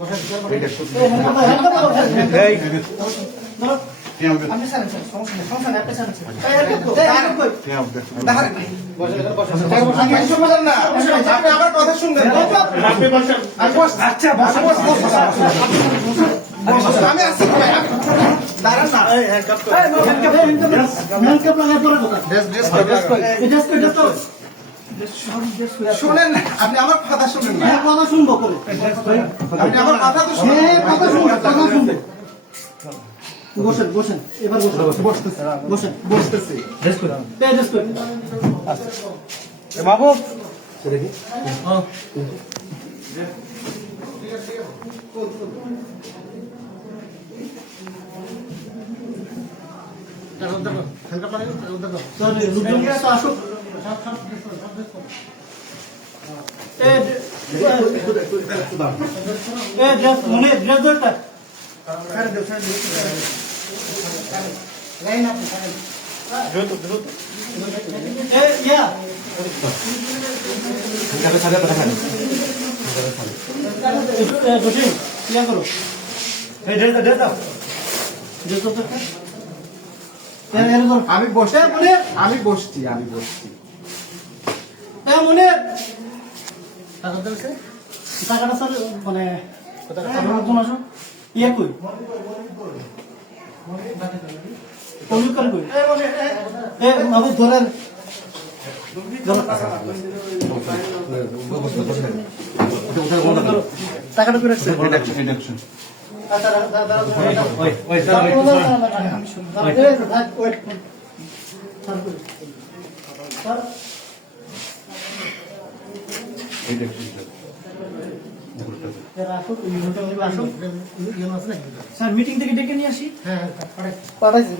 কথা শুনবেন আমি আসছি দাঁড়ান না শোনেন আপনি আমার কথা শুনেন না কথা শুনবো করে আপনি আমার কথা তো শুনেন কথা শুনবে বসেন বসেন এবার বসতেছে বসেন বসতেছে মাহবুব দেখি হ্যাঁ আমি বসছি আমি বসছি মনে টাকাটা স্যার মানে ইয়ে কই ধরেন টাকাটা করে স্যার মিটিং থেকে ডেকে নিয়ে আসি হ্যাঁ পাঠাইছি